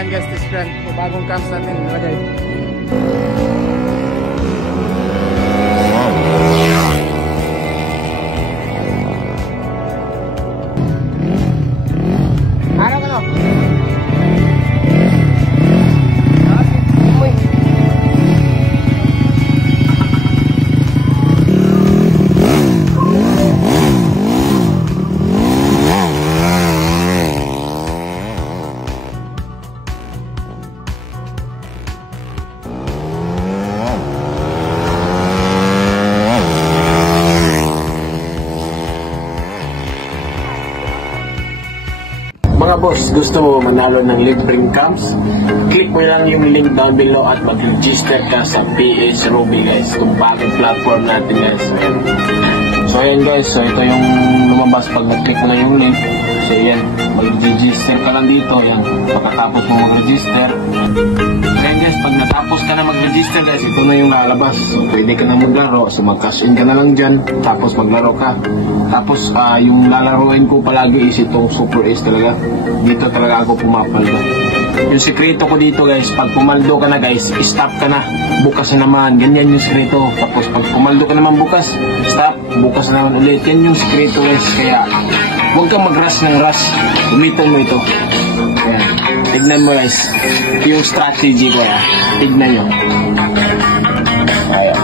run guys, test run. So, bagong cams natin nilagay. Mga boss, gusto mo manalo ng libreng cams? Click mo lang yung link down below at mag-register ka sa PH Ruby guys, itong bagong platform natin guys. So ayan guys, so ito yung lumabas pag nag-click mo na yung link. So ayan, mag-register ka lang dito, yan, pagkatapos mo mag-register. Ayan guys, pag natapos ka na mag-register guys, ito na yung lalabas. So pwede ka na maglaro, so mag-cash in ka na lang dyan, tapos maglaro ka. Tapos yung lalaroin ko palagi is itong Super Ace talaga. Dito talaga ako pumapalda. Yung sikreto ko dito guys, pag pumaldo ka na guys, stop ka na, bukas na naman, ganyan yung sikreto. Tapos pag pumaldo ka naman bukas, stop, bukas na naman ulit. Yan yung sikreto guys, kaya huwag kang mag-rush ng rush, umitan mo ito. Ayan, tignan mo guys, yung strategy ko ya, tignan nyo. Ayan,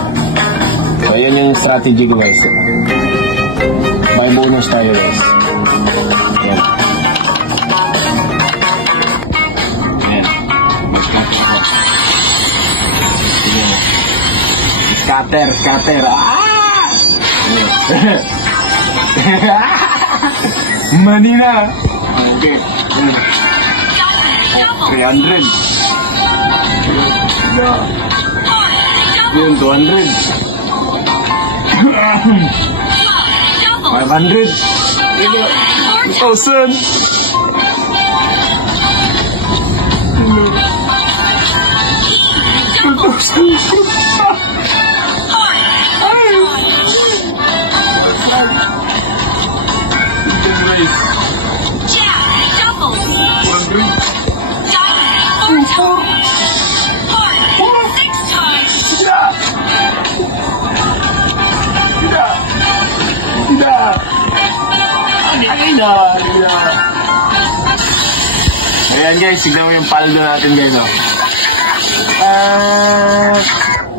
so yan yung strategy ko guys. May bonus tayo guys. Ayan. Ayan. Scatter. Manina. Okay. 300. Yun, 200. 500. 1,000. 2,000. Ayan guys, tignan mo yung paldo natin guys, oh.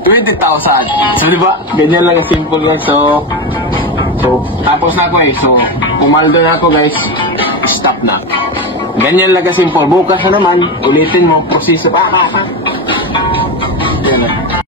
20,000. So diba, ganyan lang simple guys. So tapos na ako eh. So pumaldo na ako guys, stop na. Ganyan lang simple. Bukas na naman, ulitin mo, proseso.